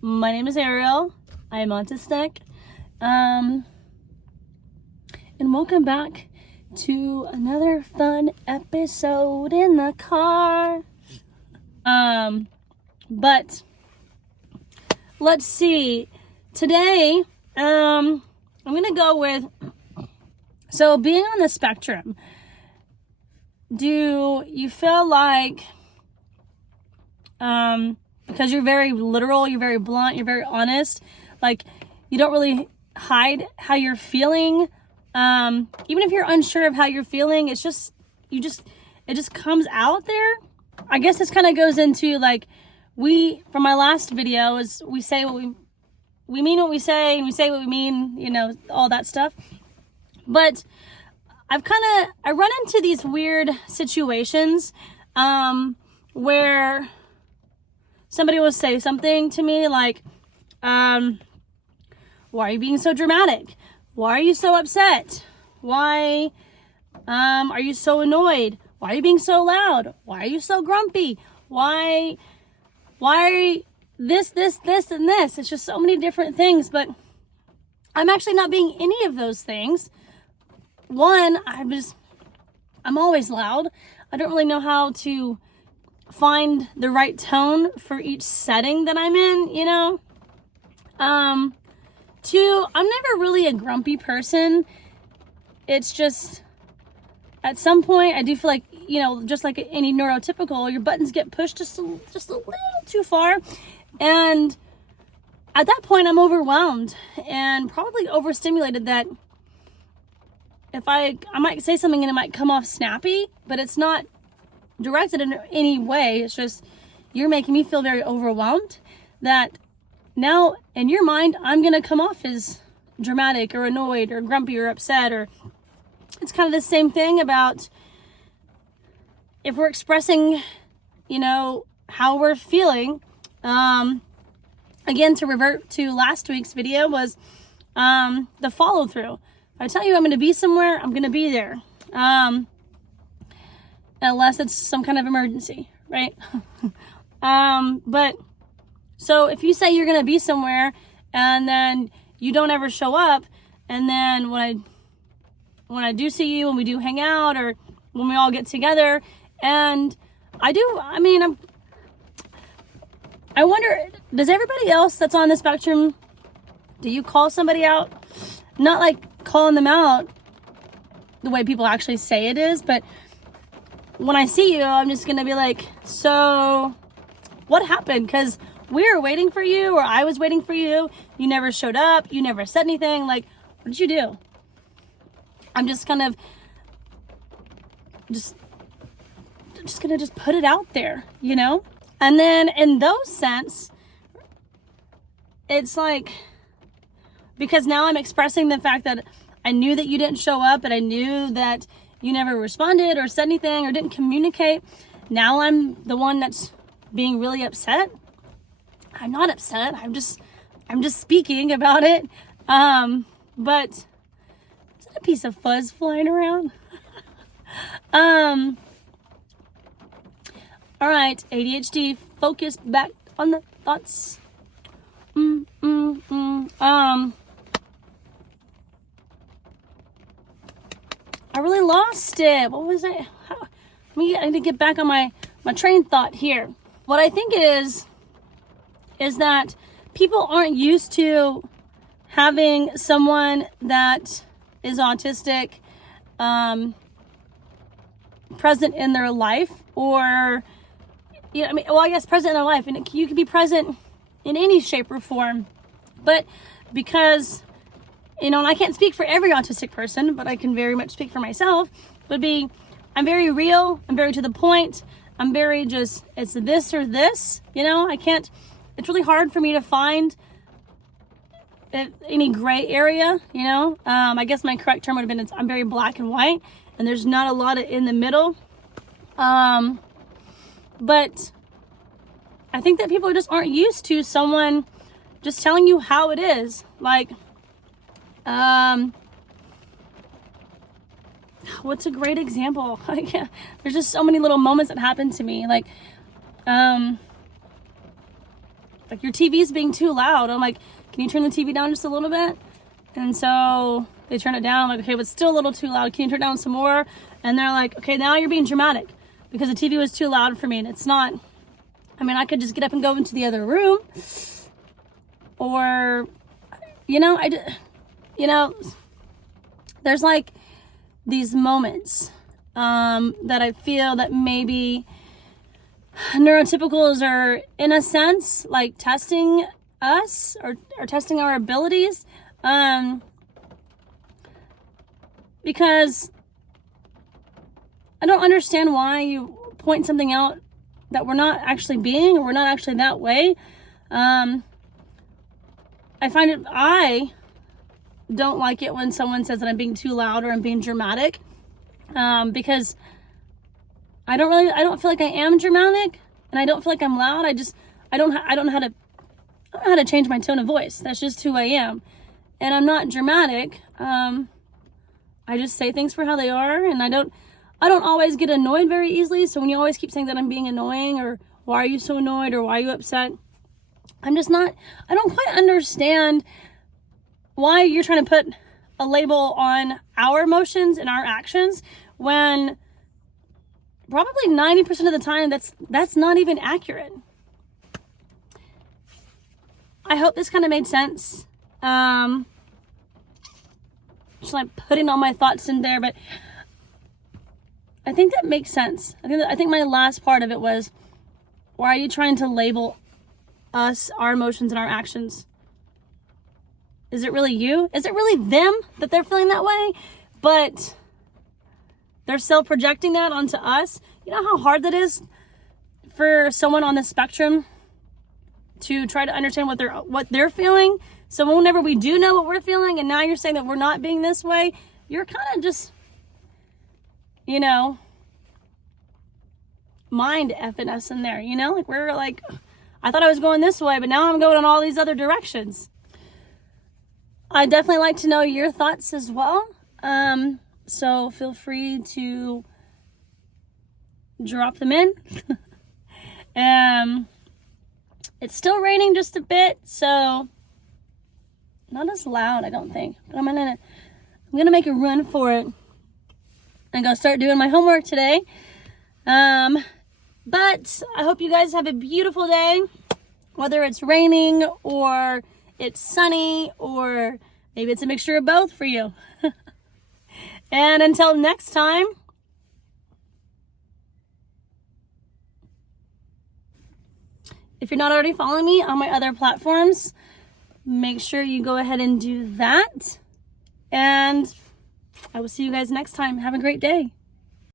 My name is Ariel. I am autistic. And welcome back to another fun episode in the car. But let's see. Today, I'm gonna go with, so being on the spectrum, do you feel like, because you're very literal, you're very blunt, you're very honest, like you don't really hide how you're feeling, even if you're unsure of how you're feeling, it just comes out there. I guess this kind of goes into like, from my last video, is we say what we mean what we say, and we say what we mean, all that stuff. But I run into these weird situations where somebody will say something to me like, why are you being so dramatic? Why are you so upset? Why are you so annoyed? Why are you being so loud? Why are you so grumpy? Why are you this, and this? It's just so many different things, but I'm actually not being any of those things. One, I'm always loud. I don't really know how to find the right tone for each setting that I'm in, Two, I'm never really a grumpy person. It's just, at some point, I do feel like, just like any neurotypical, your buttons get pushed just a little too far. And at that point, I'm overwhelmed and probably overstimulated, that if I might say something and it might come off snappy, but it's not directed in any way. It's just, you're making me feel very overwhelmed, that now in your mind, I'm going to come off as dramatic or annoyed or grumpy or upset. Or it's kind of the same thing about if we're expressing, how we're feeling. Again, to revert to last week's video, was the follow through. If I tell you I'm going to be somewhere, I'm going to be there. Unless it's some kind of emergency, right? But so if you say you're going to be somewhere and then you don't ever show up, and then when I do see you, when we do hang out, or when we all get together, and I wonder, does everybody else that's on the spectrum, do you call somebody out? Not like calling them out the way people actually say it is, but when I see you, I'm just gonna be like, so what happened? Because we were waiting for you, or I was waiting for you. You never showed up. You never said anything. Like, what did you do? I'm just kind of just gonna put it out there, And then in those sense, it's like, because now I'm expressing the fact that I knew that you didn't show up, and I knew that you never responded or said anything or didn't communicate. Now I'm the one that's being really upset. I'm not upset. I'm just speaking about it. But is that a piece of fuzz flying around? All right, ADHD, focus back on the thoughts. I really lost it. What was it? I need to get back on my train of thought here. What I think is that people aren't used to having someone that is autistic present in their life, or I guess present in their life, and you can be present in any shape or form, but because and I can't speak for every autistic person, but I can very much speak for myself, I'm very real, I'm very to the point, I'm very just, it's this or this, it's really hard for me to find any gray area, I guess my correct term would have been, I'm very black and white, and there's not a lot in the middle, but I think that people just aren't used to someone just telling you how it is, like, what's a great example? There's just so many little moments that happen to me. Like, like, your TV's being too loud. I'm like, can you turn the TV down just a little bit? And so they turn it down. I'm like, okay, but it's still a little too loud. Can you turn it down some more? And they're like, okay, now you're being dramatic because the TV was too loud for me. And it's not, I mean, I could just get up and go into the other room, or, you know, there's like these moments that I feel that maybe neurotypicals are, in a sense, like testing us or testing our abilities, because I don't understand why you point something out that we're not actually being, or we're not actually that way. I don't like it when someone says that I'm being too loud or I'm being dramatic, because I don't feel like I am dramatic, and I don't feel like I'm loud. I don't know how to change my tone of voice. That's just who I am. And I'm not dramatic. I just say things for how they are, and I don't always get annoyed very easily. So when you always keep saying that I'm being annoying, or why are you so annoyed, or why are you upset, I don't quite understand why you're trying to put a label on our emotions and our actions when probably 90% of the time that's not even accurate. I hope this kind of made sense. Just like putting all my thoughts in there, but I think that makes sense. I think my last part of it was, why are you trying to label us, our emotions, and our actions? Is it really you? Is it really them that they're feeling that way? But they're still projecting that onto us. You know how hard that is for someone on the spectrum to try to understand what they're feeling. So whenever we do know what we're feeling, and now you're saying that we're not being this way, you're kind of just, you know, mind effing us in there, you know? Like, we're like, I thought I was going this way, but now I'm going in all these other directions. I'd definitely like to know your thoughts as well. So feel free to drop them in. It's still raining just a bit, so not as loud, I don't think. But I'm gonna make a run for it and go start doing my homework today. But I hope you guys have a beautiful day, whether it's raining or it's sunny, or maybe it's a mixture of both for you. And until next time, if you're not already following me on my other platforms, make sure you go ahead and do that. And I will see you guys next time. Have a great day.